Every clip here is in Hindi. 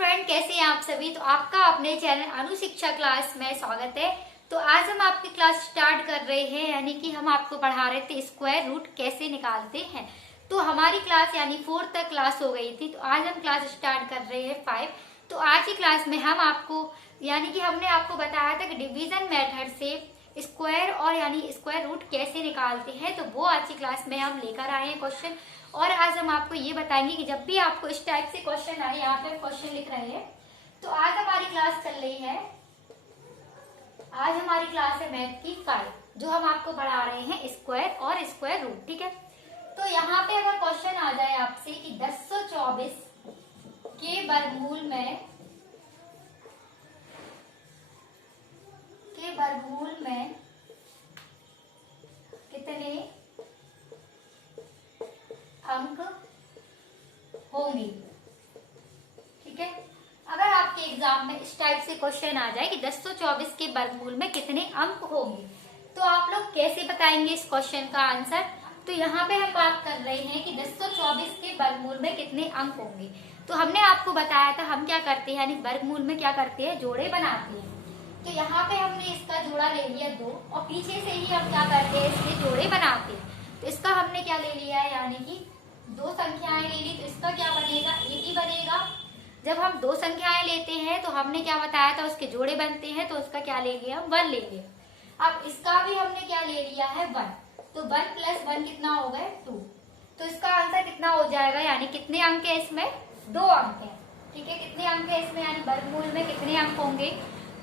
फ्रेंड, कैसे हैं आप सभी। तो आपका अपने चैनल अनु शिक्षा क्लास में स्वागत है। तो आज हम आपकी क्लास स्टार्ट कर रहे हैं, यानी कि हम आपको पढ़ा रहे थे स्क्वायर रूट कैसे निकालते हैं। तो हमारी क्लास यानी 4 तक क्लास हो गई थी। तो आज हम क्लास स्टार्ट कर रहे हैं 5। तो आज की क्लास में हम आपको यानी कि हमने आपको बताया था कि डिवीजन मेथड से स्क्वायर और यानी स्क्वायर रूट कैसे निकालते हैं। तो वो आज की क्लास में हम लेकर आए हैं क्वेश्चन। और आज हम आपको ये बताएंगे कि जब भी आपको इस टाइप से क्वेश्चन आए, यहाँ पे क्वेश्चन लिख रहे हैं। तो आज हमारी क्लास चल रही है, आज हमारी क्लास है मैथ की 5, जो हम आपको पढ़ा रहे हैं स्क्वायर और स्क्वायर रूट। ठीक है, तो यहाँ पे अगर क्वेश्चन आ जाए आपसे कि 1024 के वर्गमूल में कितने अंक होंगे। ठीक है, अगर आपके एग्जाम में इस टाइप से क्वेश्चन आ जाए कि 1024 के वर्गमूल में कितने अंक होंगे, तो आप लोग कैसे बताएंगे इस क्वेश्चन का आंसर। तो यहाँ पे हम बात कर रहे हैं कि 1024 के वर्गमूल में कितने अंक होंगे। तो हमने आपको बताया था हम क्या करते हैं, यानी वर्गमूल में क्या करते हैं, जोड़े बनाते हैं। तो यहाँ पे हमने इसका जोड़ा ले लिया 2, और पीछे से ही हम क्या करते हैं, इसके जोड़े बनाते हैं। तो इसका हमने क्या ले लिया है, यानी कि 2 संख्याएं ले ली। तो इसका क्या बनेगा, 1 ही बनेगा। जब हम 2 संख्याएं लेते हैं तो हमने क्या बताया था, उसके जोड़े बनते हैं। तो उसका क्या ले लिया, 1 ले लिया। अब इसका भी हमने क्या ले लिया है, 1। तो 1 + 1 कितना हो गए, 2। तो इसका आंसर कितना हो जाएगा, यानी कितने अंक है इसमें, 2 अंक है। ठीक है, कितने अंक है इसमें, यानी वर्गमूल में कितने अंक होंगे,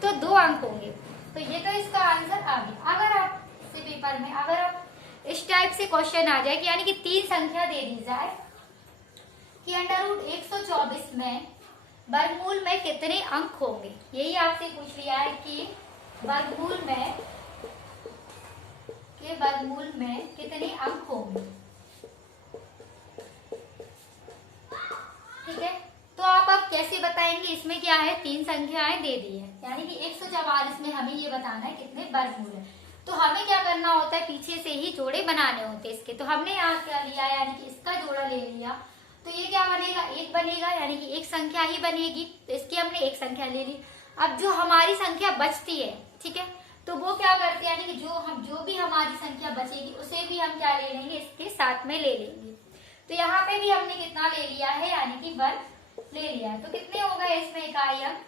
तो 2 अंक होंगे। तो ये तो इसका आंसर आ गया। अगर आप से पेपर में अगर आप इस टाइप से क्वेश्चन आ जाए कि यानी कि 3 संख्या दे दी जाए कि √124 में वर्गमूल में कितने अंक होंगे, यही आपसे पूछ लिया है कि वर्गमूल में कितने अंक होंगे। ठीक है, तो आप अब कैसे बताएंगे, इसमें क्या है, 3 संख्याएं दे दी है, यानी कि 144 में हमें ये बताना है कितने वर्गमूल है। तो हमें क्या करना होता है, पीछे से ही जोड़े बनाने होते हैं इसके। तो हमने यहाँ क्या लिया, यानी कि इसका जोड़ा ले लिया। तो ये क्या बनेगा, 1 बनेगा, यानी कि एक संख्या ही बनेगी। तो इसकी हमने एक संख्या ले ली। अब जो हमारी संख्या बचती है, ठीक है, तो वो क्या करते हैं, यानी कि जो भी हमारी संख्या बचेगी उसे भी हम क्या ले लेंगे, इसके साथ में ले लेंगे। तो यहाँ पे भी हमने कितना ले लिया है, यानी कि 1 ले लिया है। तो कितने हो गए इसमें, इकाई अंक,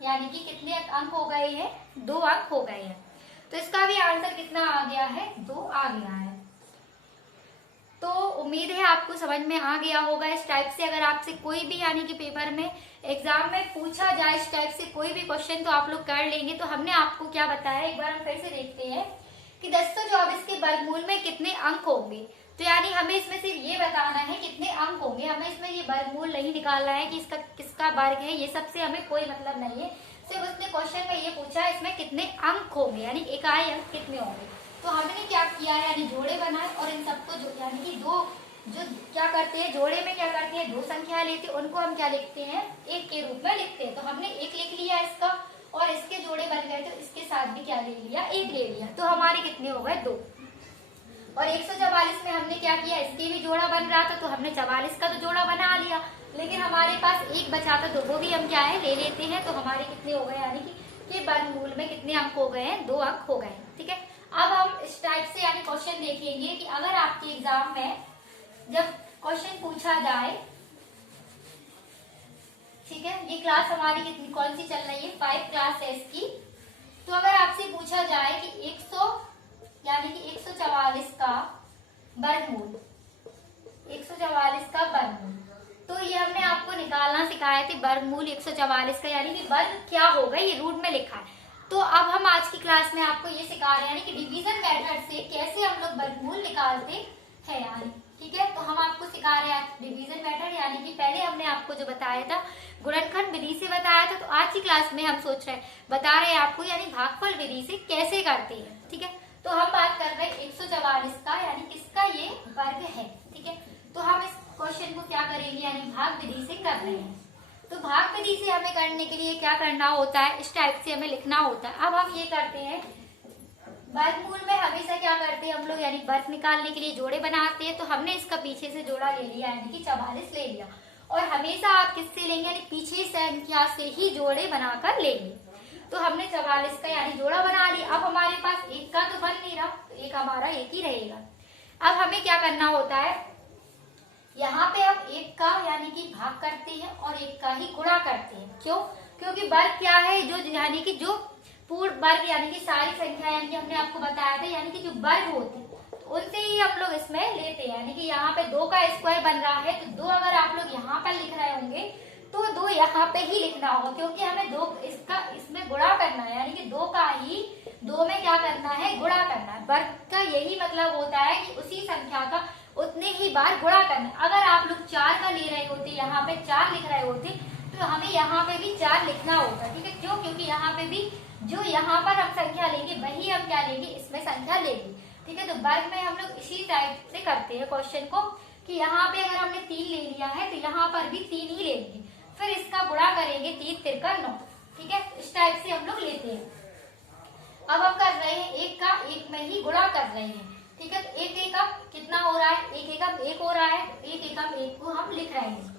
यानी कि कितने अंक हो गए हैं, 2 अंक हो गए हैं। तो इसका भी आंसर कितना आ गया है, 2 आ गया है। तो उम्मीद है आपको समझ में आ गया होगा। इस टाइप से अगर आपसे कोई भी यानी कि पेपर में एग्जाम में पूछा जाए इस टाइप से कोई भी क्वेश्चन, तो आप लोग कर लेंगे। तो हमने आपको क्या बताया, एक बार हम फिर से देखते हैं कि 1024 के वर्गमूल में कितने अंक होंगे। तो यानी हमें इसमें सिर्फ ये बताना है कितने अंक होंगे, हमें इसमें ये वर्गमूल नहीं निकालना है कि इसका किसका वर्ग है, ये सबसे हमें कोई मतलब नहीं है। सिर्फ उसने क्वेश्चन में ये पूछा है इसमें कितने अंक होंगे, यानी इकाई अंक कितने होंगे। तो हमने क्या किया है, यानी जोड़े बनाए, और इन सबको यानी कि जो क्या करते हैं, जोड़े में क्या करते हैं, 2 संख्या लेते हैं, उनको हम क्या लिखते हैं, 1 के रूप में लिखते हैं। तो हमने 1 लिख लिया इसका, और इसके जोड़े बन गए, तो इसके साथ भी क्या ले लिया, 1 ले लिया। तो हमारे कितने हो गए, 2। और 144 में हमने क्या किया, इसके भी जोड़ा बन रहा था, तो हमने 44 का तो जोड़ा बना लिया, लेकिन हमारे पास 1 बचा था, तो वो भी हम क्या है, ले लेते हैं। तो हमारे कितने हो गए, यानी कि वर्गमूल में कितने अंक हो गए हैं, 2 अंक हो गए। ठीक है, अब हम इस टाइप से यानी क्वेश्चन देखेंगे कि अगर आपके एग्जाम में जब क्वेश्चन पूछा जाए, ठीक है, ये क्लास हमारी कितनी कौन सी चल रही है, 5 क्लास है इसकी। तो अगर आपसे पूछा जाए कि 144 का वर्गमूल, 144 का वर्गमूल, तो ये हमने आपको निकालना सिखाए थे, वर्गमूल 144 का, यानी कि वर्ग क्या होगा, ये रूट में लिखा है। तो अब हम आज की क्लास में आपको ये सिखा रहे हैं, यानी कि डिवीजन मेथड से कैसे हम लोग वर्गमूल निकालते हैं, यानी ठीक है। तो हम आपको सिखा रहे हैं डिवीजन मेथड, यानी कि पहले हमने आपको जो बताया था गुणनखंड विधि से बताया था। तो आज की क्लास में हम बता रहे हैं आपको, यानी भागफल विधि से कैसे करते हैं। ठीक है, तो हम बात कर रहे हैं 144 का, यानी किसका ये वर्ग है। ठीक है, तो हम इस क्वेश्चन को क्या करेंगे, यानी भाग विधि से कर रहे हैं। तो भाग विधि से हमें करने के लिए क्या करना होता है, इस टाइप से हमें लिखना होता है। अब हम ये करते हैं, वर्गमूल में हमेशा क्या करते हैं हम लोग, यानी वर्ग निकालने के लिए जोड़े बनाते हैं। तो हमने इसका पीछे से जोड़ा ले लिया, यानी कि 44 ले लिया। और हमेशा आप किससे लेंगे, यानी पीछे संख्या से ही जोड़े बनाकर लेंगे। तो हमने 44 का यानी जोड़ा बना लिया। अब हमारे पास एक का तो बन नहीं रहा, तो एक हमारा एक ही रहेगा। अब हमें क्या करना होता है, यहाँ पे हम एक का यानी कि भाग करते हैं और एक का ही गुणा करते हैं। क्यों? क्योंकि वर्ग क्या है, जो यानी कि जो पूर्ण वर्ग यानी कि सारी संख्या यानी कि हमने आपको बताया था, यानी कि जो वर्ग होते हैं तो उनसे ही हम लोग इसमें लेते हैं। यानी कि यहाँ पे 2 का स्क्वायर बन रहा है, तो 2 अगर आप लोग यहाँ पर लिख रहे होंगे तो 2 यहाँ पे ही लिखना होगा, क्योंकि हमें 2 इसका इसमें गुणा करना है। यानी कि 2 का ही 2 में क्या करना है, गुणा करना है। वर्ग का यही मतलब होता है कि उसी संख्या का उतने ही बार गुणा करना। अगर आप लोग 4 का ले रहे होते, यहाँ पे 4 लिख रहे होते, तो हमें यहाँ पे भी 4 लिखना होगा। ठीक है, क्यों? क्योंकि यहाँ पे भी जो यहाँ पर हम संख्या लेंगे वही हम क्या लेंगे, इसमें संख्या लेंगे। ठीक है, तो वर्ग में हम लोग इसी टाइप से करते हैं क्वेश्चन को, कि यहाँ पे अगर हमने 3 ले लिया है तो यहाँ पर भी 3 ही लेंगे, फिर इसका गुणा करेंगे 3 तिरका 9। ठीक है, इस टाइप से हम लोग लेते हैं। अब हम कर रहे हैं एक का एक में ही गुणा कर रहे हैं। ठीक है, तो एक एकम कितना हो रहा है, एक एकम 1 हो रहा है, तो एक एकम 1 को हम लिख रहे हैं।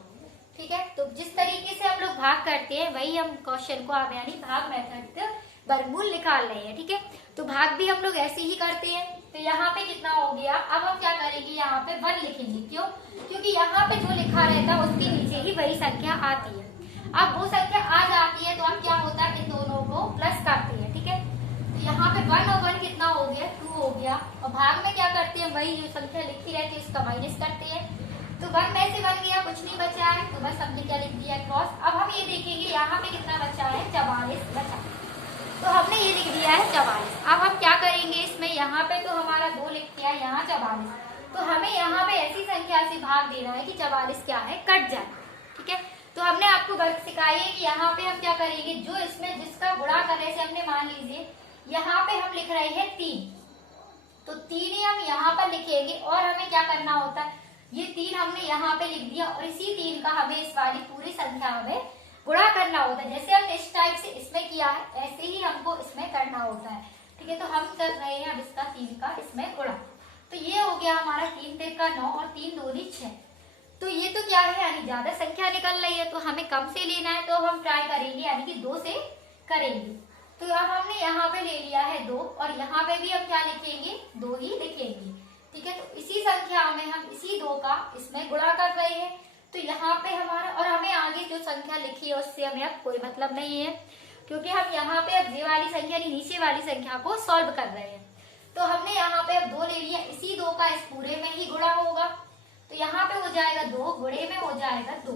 ठीक है, तो जिस तरीके से हम लोग भाग करते हैं वही हम क्वेश्चन को आप यानी भाग मेथड वर्गमूल निकाल रहे हैं। ठीक है, तो भाग भी हम लोग ऐसे ही करते हैं। तो यहाँ पे कितना हो गया, अब हम क्या करेंगे, यहाँ पे 1 लिखेंगे। क्यों? क्योंकि यहाँ पे जो लिखा रहता है उसके नीचे ही वही संख्या आती है। अब वो संख्या आ जाती है तो अब क्या होता है, इन दोनों को प्लस करते हैं। ठीक है, तो यहाँ पे 1 और 1 कितना हो गया, 2 हो गया। और भाग में क्या करते हैं, वही जो संख्या लिखी रहती है उसका माइनस करते हैं। तो 1 में से बन गया, कुछ नहीं बचा है, तो बस हमने क्या लिख दिया क्रॉस। अब हम ये देखेंगे यहाँ पे कितना बचा है, 44 बचा, तो हमने ये लिख दिया है 44। अब हम क्या करेंगे इसमें, यहाँ पे तो हमारा 2 लिख दिया है, यहाँ 44, तो हमें यहाँ पे ऐसी संख्या से भाग देना है कि 44 क्या है, कट जाए। ठीक है, तो हमने आपको वर्ग सिखाई है कि यहाँ पे हम क्या करेंगे, जो इसमें जिसका गुणा करने से हमने मान लीजिए यहाँ पे हम लिख रहे हैं 3, तो 3 ही हम यहाँ पर लिखेंगे। और हमें क्या करना होता है, ये 3 हमने यहाँ पे लिख दिया और इसी 3 का हमें इस वाली पूरी संख्या में गुणा करना होता है। जैसे हमने इस टाइप से इसमें किया है ऐसे ही हमको इसमें करना होता है। ठीक है, तो हम कर रहे हैं अब इसका 3 का इसमें गुणा। तो ये हो गया हमारा 3 तिरका 9 और 3 दूनी 6। तो ये तो क्या है, यानी ज्यादा संख्या निकल रही है, तो हमें कम से लेना है, तो हम ट्राई करेंगे यानी कि 2 से करेंगे। तो अब हमने यहाँ पे ले लिया है 2 और यहाँ पे भी हम क्या लिखेंगे, 2 ही लिखेंगे। ठीक है, तो इसी संख्या में हम इसी 2 का इसमें गुणा कर रहे हैं। तो यहाँ पे हमारा, और हमें आगे जो संख्या लिखी है उससे हमें अब कोई मतलब नहीं है, क्योंकि हम यहाँ पे अब ये वाली संख्या यानी नीचे वाली संख्या को सॉल्व कर रहे हैं। तो हमने यहाँ पे अब 2 ले लिया, इसी 2 का इस पूरे में ही गुणा होगा। तो यहाँ पे हो जाएगा 2, गुणे में हो जाएगा 2,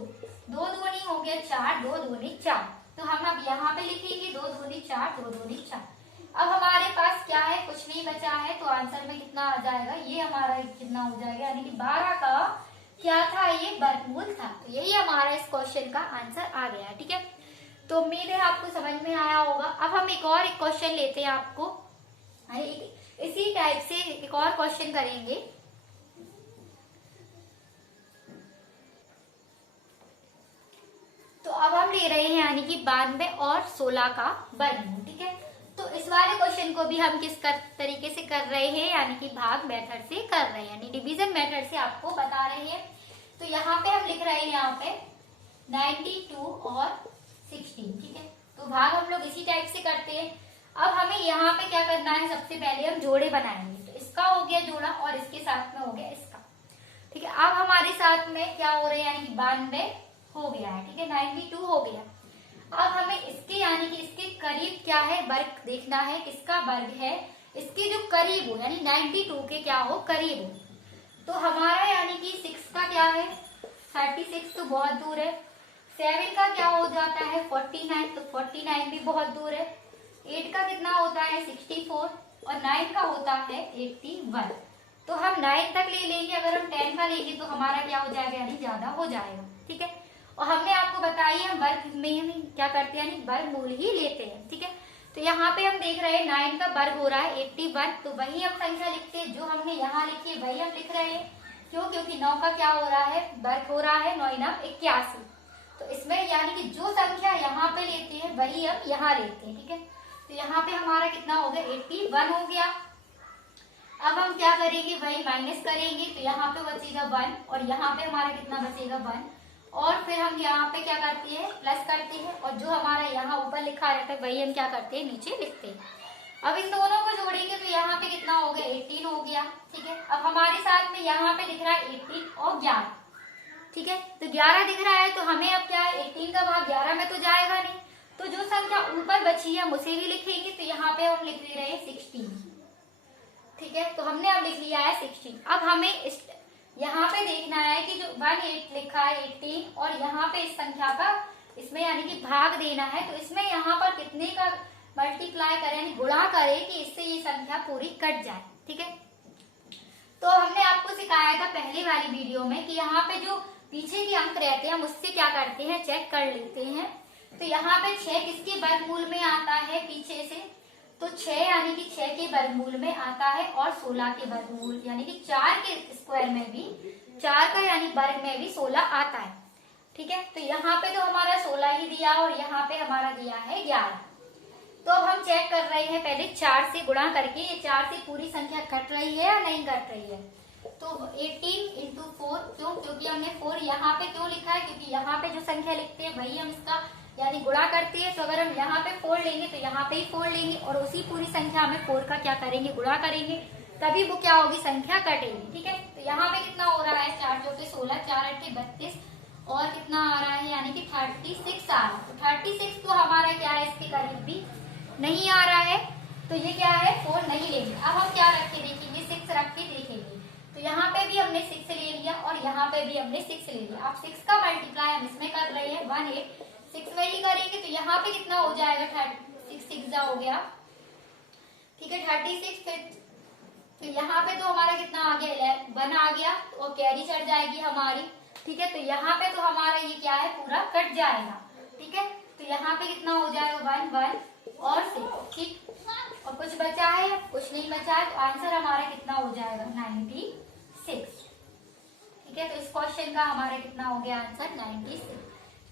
2 दूनी हो गया 4, 2 दूनी 4। तो हम अब यहाँ पे लिखेंगे 2 दूनी 4, 2 दूनी 4। अब हमारे पास क्या है, कुछ नहीं बचा है, तो आंसर में कितना आ जाएगा, ये हमारा कितना हो जाएगा, यानी कि 12 का क्या था, ये वर्गमूल था। तो यही हमारा इस क्वेश्चन का आंसर आ गया। ठीक है, तो उम्मीद है आपको समझ में आया होगा। अब हम एक और क्वेश्चन लेते हैं, आपको इसी टाइप से एक और क्वेश्चन करेंगे। तो अब हम ले रहे हैं यानी कि 92 और 16 का वर्गमूल। ठीक है, तो इस वाले क्वेश्चन को भी हम किस तरीके से कर रहे हैं, यानी कि भाग मेथड से कर रहे हैं, यानी डिवीजन मेथड से आपको बता रहे हैं। तो यहाँ पे हम लिख रहे हैं यहाँ पे 92 और 16। ठीक है, तो भाग हम लोग इसी टाइप से करते हैं। अब हमें यहाँ पे क्या करना है, सबसे पहले हम जोड़े बनाएंगे। तो इसका हो गया जोड़ा और इसके साथ में हो गया इसका। ठीक है, अब हमारे साथ में क्या हो रहा है, यानी कि 92 हो गया है। ठीक है, 92 हो गया। अब हमें इसके यानी कि इसके करीब क्या है, वर्ग देखना है, किसका वर्ग है, इसके जो करीब हो, यानी 92 के क्या हो, करीब हो। तो हमारा यानी कि 6 का क्या है, 36, तो बहुत दूर है। 7 का क्या हो जाता है, 49, तो 49 भी बहुत दूर है। 8 का कितना होता है, 64, और 9 का होता है 81। तो हम 9 तक ले लेंगे। अगर हम 10 का लेंगे तो हमारा क्या हो जाएगा, यानी ज्यादा हो जाएगा। ठीक है, और हमने आपको बताया हम वर्ग में हम क्या करते हैं, यानी वर्गमूल ही लेते हैं। ठीक है, तो यहाँ पे हम देख रहे हैं 9 का वर्ग हो रहा है 81, तो वही हम संख्या लिखते हैं, जो हमने यहाँ लिखी है वही हम लिख रहे हैं। क्यों? क्योंकि 9 का क्या हो रहा है, वर्ग हो रहा है 9 9 81। तो इसमें यानी कि जो संख्या यहाँ पे लेते हैं वही हम यहाँ लेते हैं। ठीक है, तो यहाँ पे हमारा कितना हो गया, 81 हो गया। अब हम क्या करेंगे, वही माइनस करेंगे, तो यहाँ पे बचेगा 1 और यहाँ पे हमारा कितना बचेगा 1 और फिर हम यहाँ पे क्या करते हैं, प्लस करते हैं, और जो हमारा यहाँ ऊपर लिखा रहता है वही हम क्या करते हैं, नीचे लिखते हैं। अब इन दोनों को जोड़ेंगे तो यहाँ पे कितना हो गया, 18 हो गया। ठीक है, अब हमारे साथ में यहाँ पे दिख रहा है 18 और 11। ठीक है, तो 11 दिख रहा है, तो हमें अब क्या है, 18 का भाग 11 में तो जाएगा नहीं, तो जो संख्या ऊपर बची है हम उसे भी लिखेंगे। तो यहाँ पे हम लिख दे रहे हैं 16। ठीक है, तो हमने अब लिख लिया है 16। अब हमें इस यहाँ पे देखना है कि जो 18 लिखा है 18, और यहाँ पे इस संख्या का इसमें यानी कि भाग देना है, तो इसमें यहाँ पर कितने का मल्टीप्लाई करें यानी गुणा करें कि इससे ये संख्या पूरी कट जाए। ठीक है, तो हमने आपको सिखाया था पहले वाली वीडियो में कि यहाँ पे जो पीछे के अंक रहते हैं हम उससे क्या करते हैं, चेक कर लेते हैं। तो यहाँ पे 6 किसके वर्गमूल में आता है, पीछे से, तो 6 यानी कि 6 के वर्गमूल में आता है, और 16 के वर्गमूल यानी कि 4 के स्क्वायर में भी 4 का यानी वर्ग में भी 16 आता है। ठीक है, तो यहाँ पे तो हमारा 16 ही दिया और यहाँ पे हमारा दिया है 11। तो अब हम चेक कर रहे हैं पहले 4 से गुणा करके ये 4 से पूरी संख्या कट रही है या नहीं कट रही है। तो 18 इंटू 4, क्यों, क्योंकि हमने 4 यहाँ पे क्यों लिखा है, क्योंकि यहाँ पे जो संख्या लिखते हैं वही हम इसका यानी गुणा करते हैं। तो अगर हम यहाँ पे 4 लेंगे तो यहाँ पे ही 4 लेंगे, और उसी पूरी संख्या में 4 का क्या करेंगे, गुणा करेंगे, तभी वो क्या होगी, संख्या कटेगी। ठीक है, तो यहाँ पे कितना हो रहा है, 4 चौके 16, 4 अट्ठे 32, और कितना आ रहा है यानी कि 36 आ रहा है। तो 36 तो हमारा क्या है, इसके करीब भी नहीं आ रहा है, तो ये क्या है, 4 नहीं लेंगे। अब हम क्या रख के देखेंगे, 6 रख के देखेंगे। तो यहाँ पे भी हमने 6 ले लिया और यहाँ पे भी हमने 6 ले लिया। अब 6 का मल्टीप्लाई हम इसमें कर रहे हैं 18, 6 में ही करेंगे, तो यहाँ पे कितना हो जाएगा, 6 हो गया। ठीक है, 36। तो यहाँ पे तो हमारा कितना आ गया, 11 आ गया, और कैरी चढ़ जाएगी हमारी। ठीक है, तो यहाँ पे तो हमारा ये क्या है, पूरा कट जाएगा। ठीक है, तो यहाँ पे कितना हो जाएगा, 1 1 और 6। ठीक, और कुछ बचा है, कुछ नहीं बचा है, तो आंसर हमारा कितना हो जाएगा, 96। ठीक है, तो इस क्वेश्चन का हमारा कितना हो गया आंसर, 96।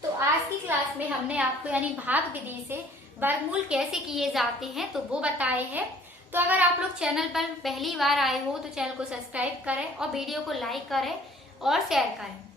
तो आज की क्लास में हमने आपको यानी भाग विधि से वर्गमूल कैसे किए जाते हैं तो वो बताए हैं। तो अगर आप लोग चैनल पर पहली बार आए हो तो चैनल को सब्सक्राइब करें और वीडियो को लाइक करें और शेयर करें।